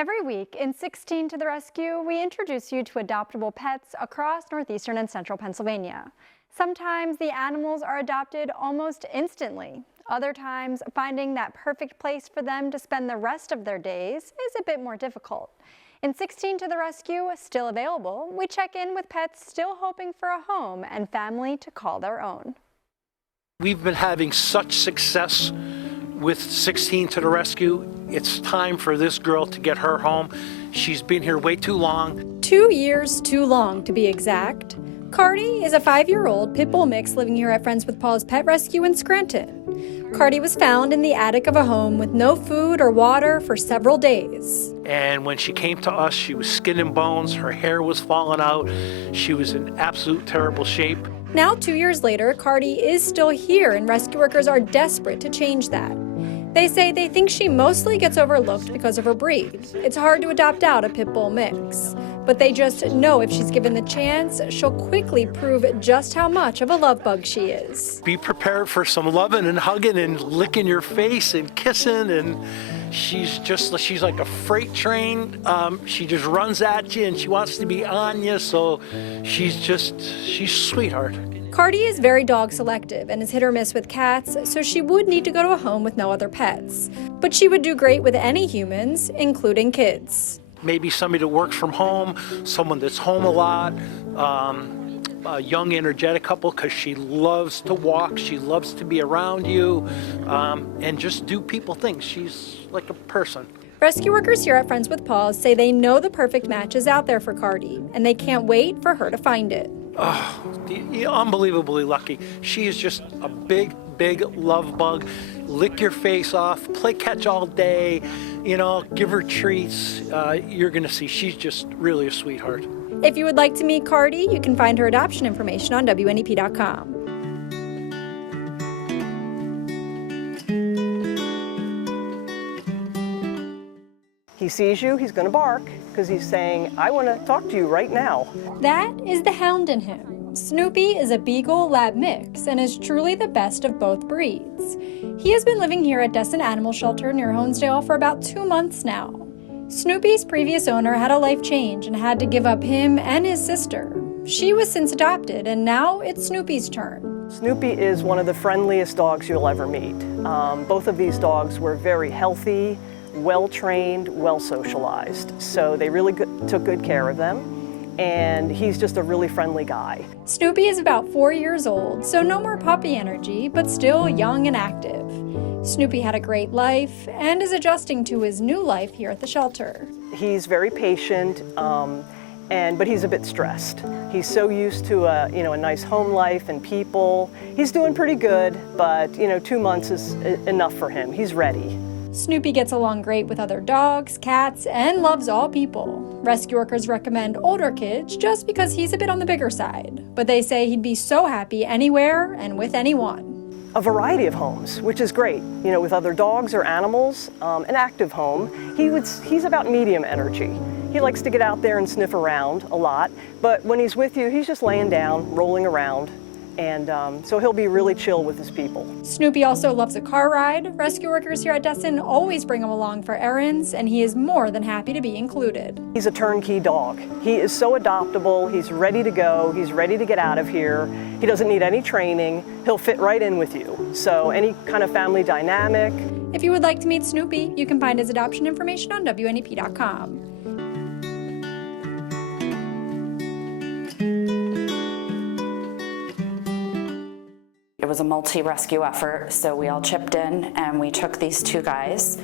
Every week in 16 to the Rescue, we introduce you to adoptable pets across northeastern and central Pennsylvania. Sometimes the animals are adopted almost instantly. Other times, finding that perfect place for them to spend the rest of their days is a bit more difficult. In 16 to the Rescue, still available, we check in with pets still hoping for a home and family to call their own. We've been having such success with 16 to the Rescue. It's time for this girl to get her home. She's been here way too long. 2 years too long, to be exact. Cardi is a 5-year-old pit bull mix living here at Friends with Paws Pet Rescue in Scranton. Cardi was found in the attic of a home with no food or water for several days. And when she came to us, she was skin and bones. Her hair was falling out. She was in absolute terrible shape. Now, 2 years later, Cardi is still here, and rescue workers are desperate to change that. They say they think she mostly gets overlooked because of her breed. It's hard to adopt out a pit bull mix. But they just know if she's given the chance, she'll quickly prove just how much of a love bug she is. Be prepared for some loving and hugging and licking your face and kissing, and she's like a freight train. She just runs at you and she wants to be on you, so she's a sweetheart. Cardi is very dog selective and is hit or miss with cats, so she would need to go to a home with no other pets. But she would do great with any humans, including kids. Maybe somebody that works from home, someone that's home a lot, a young, energetic couple, because she loves to walk, she loves to be around you, and just do people things. She's like a person. Rescue workers here at Friends with Paws say they know the perfect match is out there for Cardi, and they can't wait for her to find it. Oh, unbelievably lucky. She is just a big love bug. Lick your face off, play catch all day, give her treats. You're gonna see she's just really a sweetheart. If you would like to meet Cardi, you can find her adoption information on WNEP.com. He sees you, he's going to bark because he's saying, I want to talk to you right now. That is the hound in him. Snoopy is a Beagle Lab mix and is truly the best of both breeds. He has been living here at Destin Animal Shelter near Honesdale for about 2 months now. Snoopy's previous owner had a life change and had to give up him and his sister. She was since adopted, and now it's Snoopy's turn. Snoopy is one of the friendliest dogs you'll ever meet. Both of these dogs were very healthy, well-trained, well-socialized, so they really took good care of them, and he's just a really friendly guy. Snoopy is about 4 years old, so no more puppy energy, but still young and active. Snoopy had a great life and is adjusting to his new life here at the shelter. He's very patient, but he's a bit stressed. He's so used to a nice home life and people. He's doing pretty good, but 2 months is enough for him. He's ready. Snoopy gets along great with other dogs, cats, and loves all people. Rescue workers recommend older kids just because he's a bit on the bigger side, but they say he'd be so happy anywhere and with anyone. A variety of homes, which is great. With other dogs or animals, an active home. He's about medium energy. He likes to get out there and sniff around a lot, but when he's with you, he's just laying down, rolling around. And so he'll be really chill with his people. Snoopy also loves a car ride. Rescue workers here at Destin always bring him along for errands, and he is more than happy to be included. He's a turnkey dog. He is so adoptable. He's ready to go. He's ready to get out of here. He doesn't need any training. He'll fit right in with you. So any kind of family dynamic. If you would like to meet Snoopy, you can find his adoption information on WNEP.com. It was a multi-rescue effort, so we all chipped in and we took these 2 guys,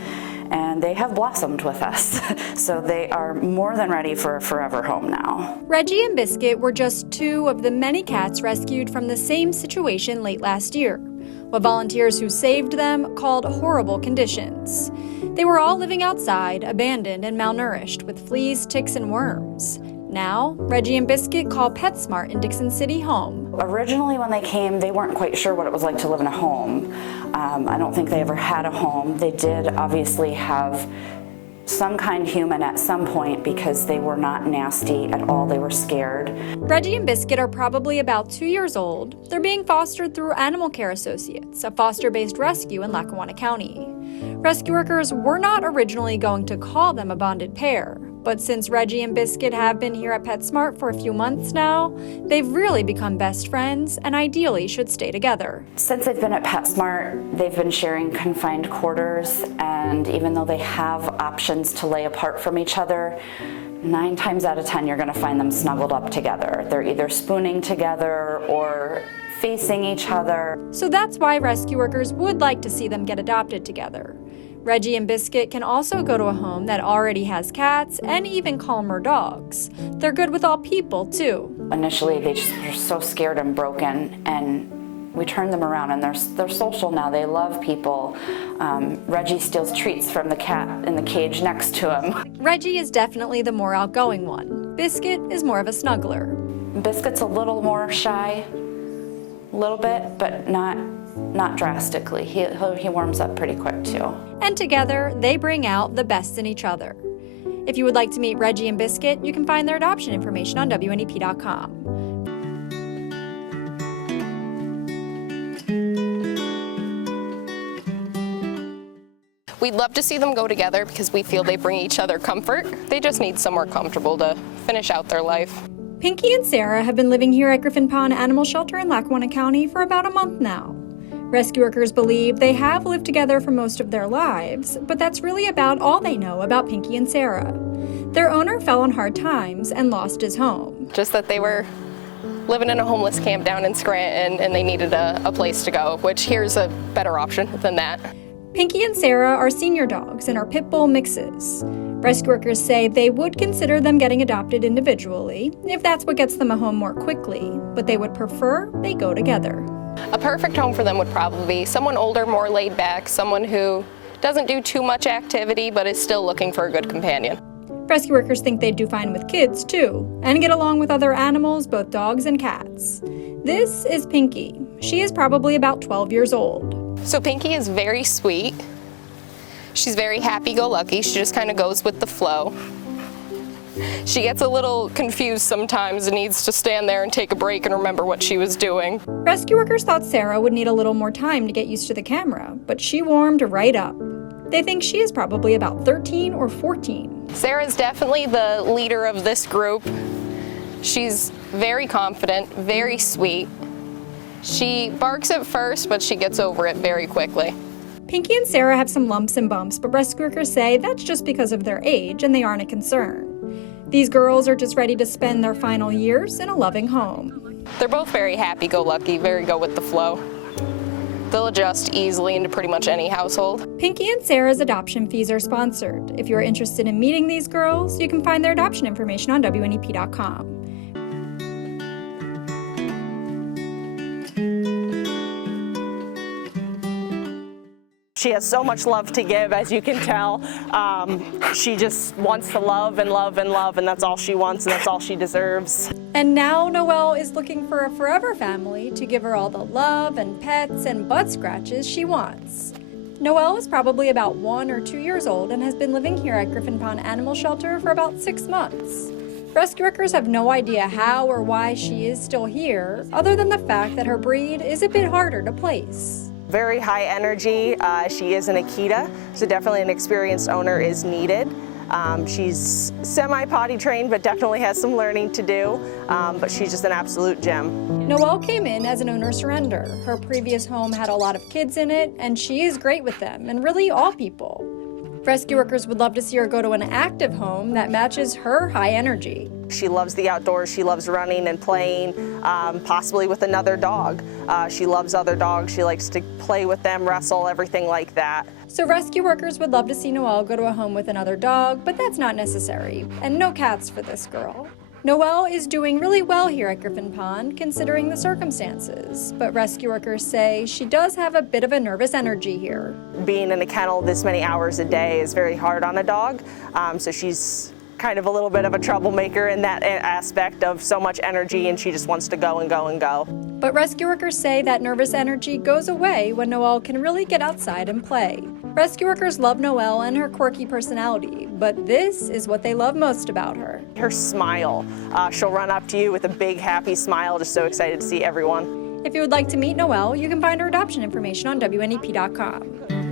and they have blossomed with us. So they are more than ready for a forever home now. Reggie and Biscuit were just 2 of the many cats rescued from the same situation late last year, what volunteers who saved them called horrible conditions. They were all living outside, abandoned and malnourished, with fleas, ticks, and worms. Now, Reggie and Biscuit call PetSmart in Dixon City home. Originally when they came, they weren't quite sure what it was like to live in a home. I don't think they ever had a home. They did obviously have some kind human at some point because they were not nasty at all. They were scared. Reggie and Biscuit are probably about 2 years old. They're being fostered through Animal Care Associates, a foster-based rescue in Lackawanna County. Rescue workers were not originally going to call them a bonded pair, but since Reggie and Biscuit have been here at PetSmart for a few months now, they've really become best friends and ideally should stay together. Since they've been at PetSmart, they've been sharing confined quarters, and even though they have options to lay apart from each other, 9 times out of 10 you're going to find them snuggled up together. They're either spooning together or facing each other. So that's why rescue workers would like to see them get adopted together. Reggie and Biscuit can also go to a home that already has cats and even calmer dogs. They're good with all people, too. Initially, they just were so scared and broken, and we turned them around, and they're social now. They love people. Reggie steals treats from the cat in the cage next to him. Reggie is definitely the more outgoing one. Biscuit is more of a snuggler. Biscuit's a little more shy, a little bit, but not drastically. He warms up pretty quick, too. And together, they bring out the best in each other. If you would like to meet Reggie and Biscuit, you can find their adoption information on WNEP.com. We'd love to see them go together because we feel they bring each other comfort. They just need somewhere comfortable to finish out their life. Pinky and Sarah have been living here at Griffin Pond Animal Shelter in Lackawanna County for about a month now. Rescue workers believe they have lived together for most of their lives, but that's really about all they know about Pinky and Sarah. Their owner fell on hard times and lost his home. Just that they were living in a homeless camp down in Scranton and they needed a place to go, which here's a better option than that. Pinky and Sarah are senior dogs and are pit bull mixes. Rescue workers say they would consider them getting adopted individually if that's what gets them a home more quickly, but they would prefer they go together. A perfect home for them would probably be someone older, more laid back, someone who doesn't do too much activity but is still looking for a good companion. Rescue workers think they'd do fine with kids, too, and get along with other animals, both dogs and cats. This is Pinky. She is probably about 12 years old. So Pinky is very sweet. She's very happy-go-lucky. She just kind of goes with the flow. She gets a little confused sometimes and needs to stand there and take a break and remember what she was doing. Rescue workers thought Sarah would need a little more time to get used to the camera, but she warmed right up. They think she is probably about 13 or 14. Sarah's definitely the leader of this group. She's very confident, very sweet. She barks at first, but she gets over it very quickly. Pinky and Sarah have some lumps and bumps, but rescue workers say that's just because of their age and they aren't a concern. These girls are just ready to spend their final years in a loving home. They're both very happy-go-lucky, very go with the flow. They'll adjust easily into pretty much any household. Pinky and Sarah's adoption fees are sponsored. If you're interested in meeting these girls, you can find their adoption information on WNEP.com. She has so much love to give, as you can tell. She just wants to love and love and love, and that's all she wants and that's all she deserves. And now Noel is looking for a forever family to give her all the love and pets and butt scratches she wants. Noel is probably about 1 or 2 years old and has been living here at Griffin Pond Animal Shelter for about 6 months. Rescue workers have no idea how or why she is still here, other than the fact that her breed is a bit harder to place. Very high energy. She is an Akita, so definitely an experienced owner is needed. She's semi-potty trained, but definitely has some learning to do, but she's just an absolute gem. Noel came in as an owner surrender. Her previous home had a lot of kids in it, and she is great with them, and really all people. Rescue workers would love to see her go to an active home that matches her high energy. She loves the outdoors, she loves running and playing, possibly with another dog. She loves other dogs, she likes to play with them, wrestle, everything like that. So rescue workers would love to see Noel go to a home with another dog, but that's not necessary, and no cats for this girl. Noel is doing really well here at Griffin Pond, considering the circumstances, but rescue workers say she does have a bit of a nervous energy here. Being in a kennel this many hours a day is very hard on a dog, so she's kind of a little bit of a troublemaker in that aspect of so much energy, and she just wants to go and go and go. But rescue workers say that nervous energy goes away when Noel can really get outside and play. Rescue workers love Noel and her quirky personality, but this is what they love most about her. Her smile. She'll run up to you with a big happy smile, just so excited to see everyone. If you would like to meet Noel, you can find her adoption information on WNEP.com.